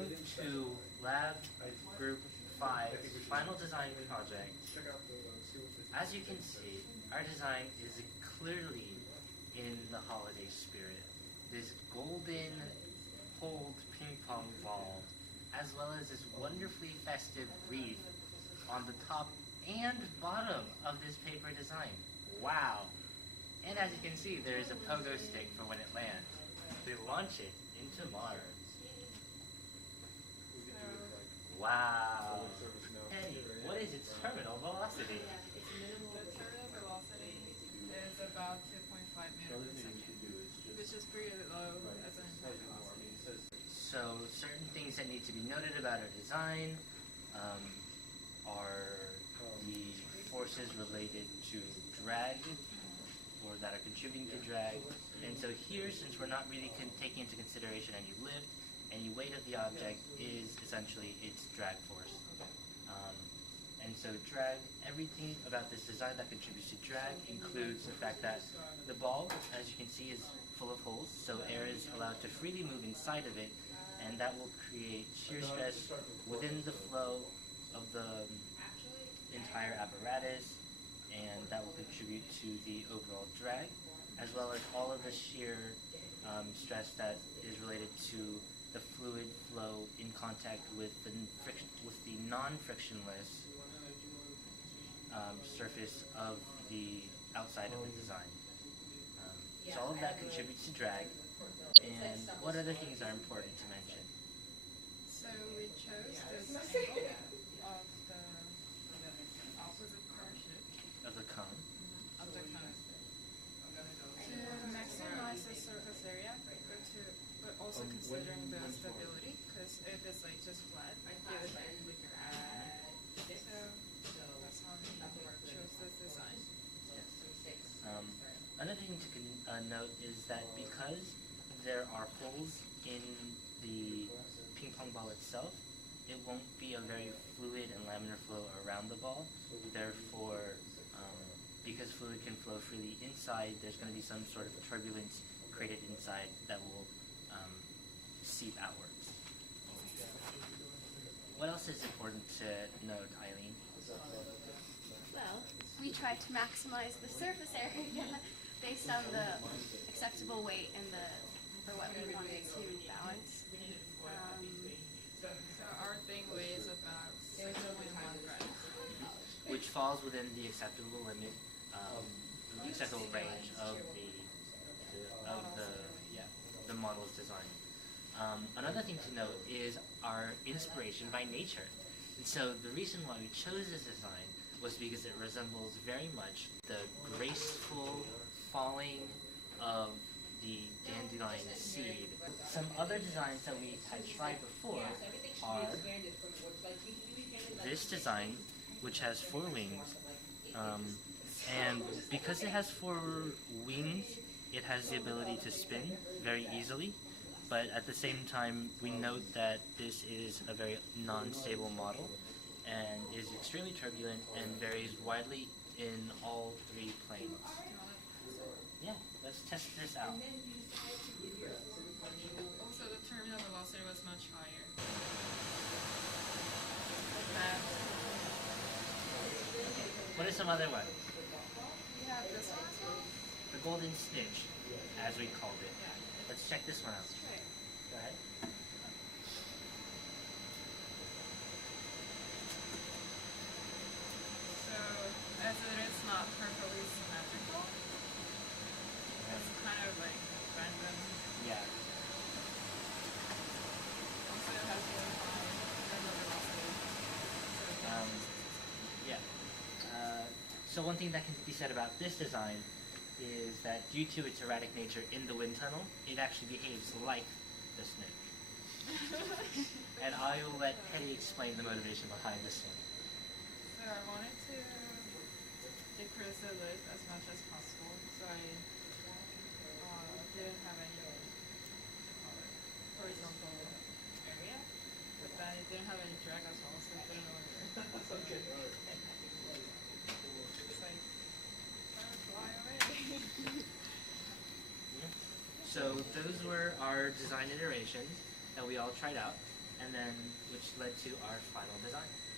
Welcome to Lab Group 5's final design project. As you can see, our design is clearly in the holiday spirit. This golden holed ping pong ball, as well as this wonderfully festive wreath on the top and bottom of this paper design. Wow! And as you can see, there is a pogo stick for when it lands. They launch it into Mars. Wow! Hey, what is its terminal velocity? The terminal velocity is about 2.5 meters per second, which is pretty low as an initial velocity. So certain things that need to be noted about our design are the forces related to drag, or that are contributing to drag. And so here, since we're not really taking into consideration any lift, any weight of the object is essentially its drag force. And so drag, everything about this design that contributes to drag includes the fact that the ball, as you can see, is full of holes, so air is allowed to freely move inside of it, and that will create shear stress within the flow of the entire apparatus, and that will contribute to the overall drag, as well as all of the shear stress that is related to the fluid flow in contact with the non-frictionless surface of the outside of the design. So all of that contributes to drag. And what other things are important to mention? So we chose this angle of the opposite curve shape Of the cone. of the cone to maximize the surface area, but also considering the stability, because if it's like just flat, it would so that's how we chose this design. Another thing to note is that because there are holes in the ping pong ball itself, it won't be a very fluid and laminar flow around the ball. Therefore, because fluid can flow freely inside, there's going to be some sort of turbulence created inside that will seep outwards. What else is important to note, Eileen? Well, we tried to maximize the surface area based on the acceptable weight and for what we wanted to balance. So our thing weighs about 6.1 grams. Which falls within the acceptable limit, the acceptable range of the model's design. Another thing to note is our inspiration by nature. And so the reason why we chose this design was because it resembles very much the graceful falling of the dandelion seed. Some other designs that we had tried before are this design, which has 4 wings, and because it has 4 wings, it has the ability to spin very easily, but at the same time we note that this is a very non-stable model and is extremely turbulent and varies widely in all 3 planes. Yeah, let's test this out. Also, the terminal velocity was much higher. What are some other ones? We have this one as well. The golden snitch, as we called it. Let's check this one out. Go ahead. So, as it is not perfectly symmetrical, it's kind of like random. Yeah. Also, it has really high terminal velocity. Yeah. So one thing that can be said about this design is that due to its erratic nature in the wind tunnel, it actually behaves like the snitch. And I will let Hetty explain the motivation behind this one. So I wanted to decrease the lift as much as possible, so I didn't have any horizontal area, but then it didn't have any drag as well, so it didn't really work. Okay. It's like, trying to fly away. So those were our design iterations that we all tried out. and then which led to our final design.